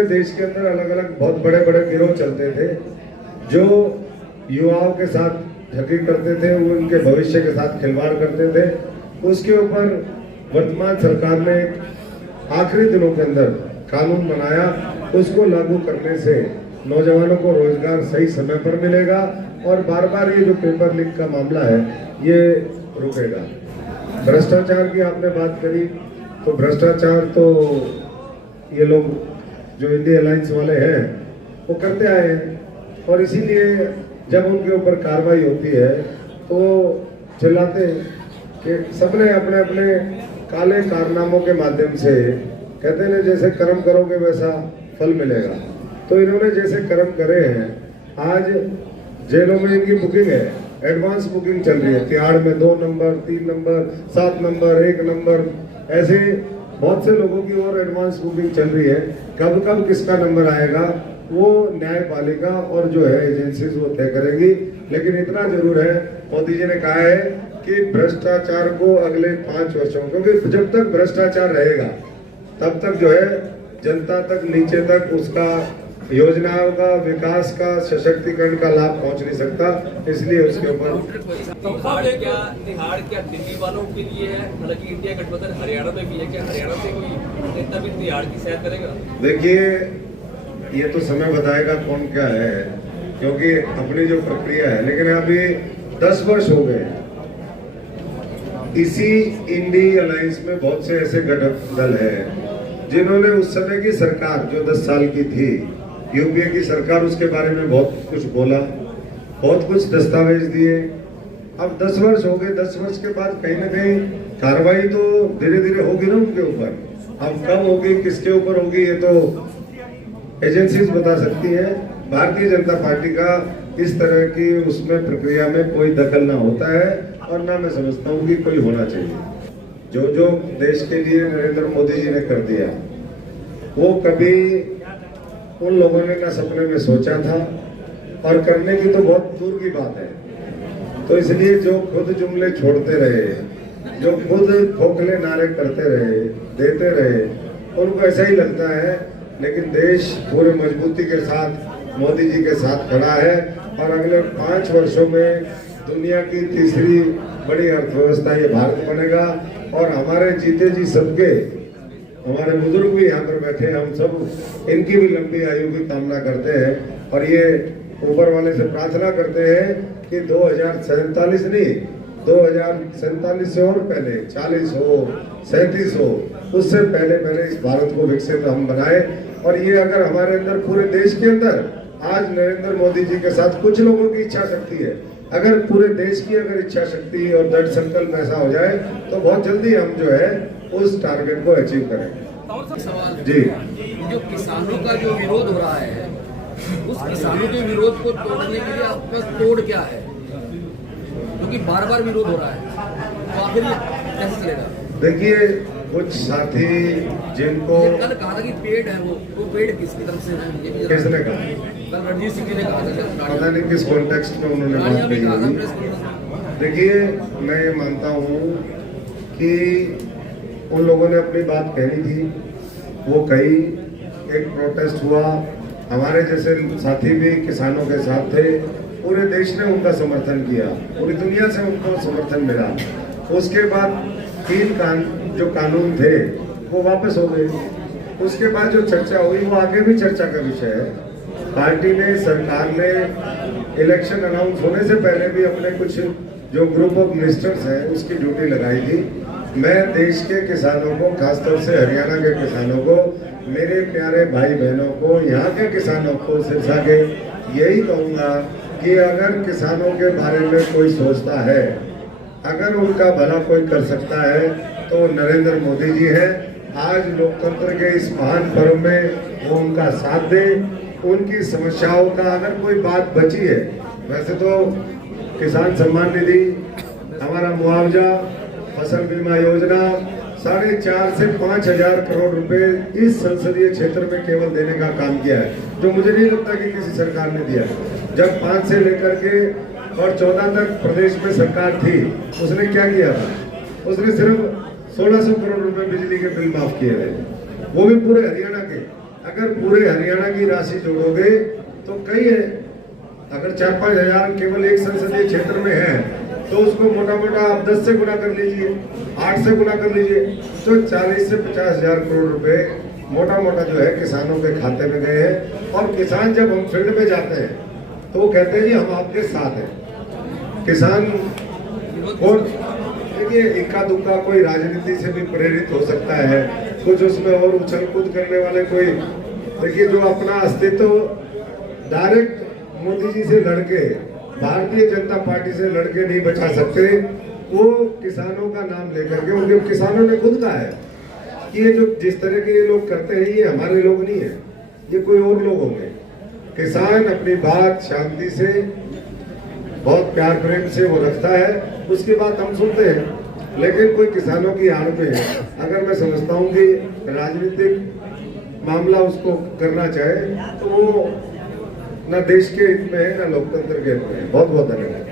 पूरे देश के अंदर अलग अलग बहुत बड़े बड़े गिरोह चलते थे जो युवाओं के साथ ठगी करते थे, वो उनके भविष्य के साथ खिलवाड़ करते थे। उसके ऊपर वर्तमान सरकार ने आखिरी दिनों के अंदर कानून बनाया, उसको लागू करने से नौजवानों को रोजगार सही समय पर मिलेगा और बार बार ये जो पेपर लीक का मामला है ये रुकेगा। भ्रष्टाचार की आपने बात करी, तो भ्रष्टाचार तो ये लोग जो इंडिया अलायंस वाले हैं वो करते आए हैं और इसीलिए जब उनके ऊपर कार्रवाई होती है तो चिल्लाते हैं कि सबने अपने अपने काले कारनामों के माध्यम से, कहते हैं जैसे कर्म करोगे वैसा फल मिलेगा। तो इन्होंने जैसे कर्म करे हैं, आज जेलों में इनकी बुकिंग है, एडवांस बुकिंग चल रही है, तिहाड़ में 2 नंबर 3 नंबर 7 नंबर 1 नंबर, ऐसे बहुत से लोगों की और एडवांस बुकिंग चल रही है। कब कब किसका नंबर आएगा वो न्यायपालिका और जो है एजेंसीज वो तय करेंगी। लेकिन इतना जरूर है, मोदी जी ने कहा है कि भ्रष्टाचार को अगले 5 वर्षों, क्योंकि जब तक भ्रष्टाचार रहेगा तब तक जो है जनता तक, नीचे तक उसका योजनाओं का, विकास का, सशक्तिकरण का लाभ पहुंच नहीं सकता। इसलिए उसके ऊपर तिहाड़ क्या दिल्ली वालों के लिए है, हालांकि इंडिया गठबंधन हरियाणा में भी है, क्या हरियाणा से कोई नेता भी तिहाड़ की सैर करेगा? देखिए, ये तो समय बताएगा कौन क्या है, क्योंकि अपनी जो प्रक्रिया है, लेकिन अभी 10 वर्ष हो गए इसी इंडिया अलायंस में बहुत से ऐसे घटक दल हैं जिन्होंने उस समय की सरकार जो 10 साल की थी, यूपीए की सरकार, उसके बारे में बहुत कुछ बोला, बहुत कुछ दस्तावेज दिए। अब 10 वर्ष हो गए, 10 वर्ष के बाद कहीं ना कहीं कार्रवाई तो धीरे धीरे होगी ना उनके ऊपर। अब कब होगी, किसके ऊपर होगी, ये तो एजेंसीज बता सकती है। भारतीय जनता पार्टी का इस तरह की उसमें प्रक्रिया में कोई दखल ना होता है और ना मैं समझता हूँ कि कोई होना चाहिए। जो जो देश के लिए नरेंद्र मोदी जी ने कर दिया वो कभी उन लोगों ने ना सपने में सोचा था, और करने की तो बहुत दूर की बात है। तो इसलिए जो खुद जुमले छोड़ते रहे, जो खुद खोखले नारे करते रहे, देते रहे, उनको ऐसा ही लगता है। लेकिन देश पूरे मजबूती के साथ मोदी जी के साथ खड़ा है और अगले 5 वर्षों में दुनिया की तीसरी बड़ी अर्थव्यवस्था ये भारत बनेगा। और हमारे जीते जी सबके, हमारे बुजुर्ग भी यहाँ पर बैठे, हम सब इनकी भी लंबी आयु की कामना करते हैं और ये ऊपर वाले से प्रार्थना करते हैं कि 2047 नहीं, 2047 से और पहले 40 हो, 37 हो, उससे पहले पहले इस भारत को विकसित हम बनाए। और ये अगर हमारे अंदर, पूरे देश के अंदर आज नरेंद्र मोदी जी के साथ कुछ लोगों की इच्छा शक्ति है, अगर पूरे देश की अगर इच्छा शक्ति और दृढ़ संकल्प ऐसा हो जाए तो बहुत जल्दी हम जो है उस टारगेट को अचीव करेंगे। सवाल जी, जो किसानों का जो विरोध हो रहा है, उस किसानों के विरोध को तोड़ने के लिए आपके पास तोड़ क्या है? क्योंकि बार बार विरोध हो रहा है, तो आखिर कैसे चलेगा? देखिए, कुछ साथी जिनको कल कहा था कि पेड़ है, वो पेड़ किसकी तरफ से है? किसने कहा? कल रणजीत सिंह जी ने कहा था, पता नहीं किस कॉन्टेक्स्ट में उन्होंने बात कही होगी। देखिए, मैं ये मानता हूँ कि उन लोगों ने अपनी बात कहनी थी, वो कही, एक प्रोटेस्ट हुआ, हमारे जैसे साथी भी किसानों के साथ थे, पूरे देश ने उनका समर्थन किया, पूरी दुनिया से उनको समर्थन मिला। उसके बाद 3 जो कानून थे वो वापस हो गए। उसके बाद जो चर्चा हुई वो आगे भी चर्चा का विषय है। पार्टी ने, सरकार ने इलेक्शन अनाउंस होने से पहले भी अपने कुछ जो ग्रुप ऑफ मिनिस्टर्स हैं उसकी ड्यूटी लगाई थी। मैं देश के किसानों को, खासतौर से हरियाणा के किसानों को, मेरे प्यारे भाई बहनों को, यहाँ के किसानों को सिर्फ आगे यही कहूँगा कि अगर किसानों के बारे में कोई सोचता है, अगर उनका भला कोई कर सकता है तो नरेंद्र मोदी जी हैं। आज लोकतंत्र के इस महान पर्व में वो उनका साथ दे, उनकी समस्याओं का अगर कोई बात बची है, वैसे तो किसान सम्मान निधि, हमारा मुआवजा, फसल बीमा योजना, 4.5 से 5,000 करोड़ रुपए इस संसदीय क्षेत्र में केवल देने का काम किया है, जो मुझे नहीं लगता कि किसी सरकार ने दिया। जब 5 से लेकर के और 14 तक प्रदेश में सरकार थी, उसने क्या किया था? उसने सिर्फ 1600 करोड़ रुपए बिजली के बिल माफ किए थे, वो भी पूरे हरियाणा के। अगर पूरे हरियाणा की राशि जोड़ोगे तो कई है। अगर 4-5 हजार केवल एक संसदीय क्षेत्र में है तो उसको मोटा मोटा आप 10 से गुना कर लीजिए, 8 से गुना कर लीजिए, तो 40 से 50 हजार करोड़ रुपए मोटा मोटा जो है किसानों के खाते में गए हैं। और किसान जब हम फील्ड में जाते हैं तो वो कहते हैं जी हम आपके साथ हैं। किसान और देखिए इक्का दुक्का कोई राजनीति से भी प्रेरित हो सकता है, कुछ उसमें और उछल कूद करने वाले कोई, देखिए जो अपना अस्तित्व डायरेक्ट मोदी जी से लड़के, भारतीय जनता पार्टी से लड़के नहीं बचा सकते, वो किसानों का नाम लेकर के, उनके किसानों ने खुद कहा है कि ये जो जिस तरह के ये लोग करते हैं ये हमारे लोग नहीं है, ये कोई और लोग होंगे। किसान अपनी बात शांति से, बहुत प्यार प्रेम से वो रखता है, उसकी बात हम सुनते हैं। लेकिन कोई किसानों की आड़ में अगर मैं समझता हूँ कि राजनीतिक मामला उसको करना चाहे तो वो न देश के हित में है न लोकतंत्र के हित में है। बहुत बहुत धन्यवाद।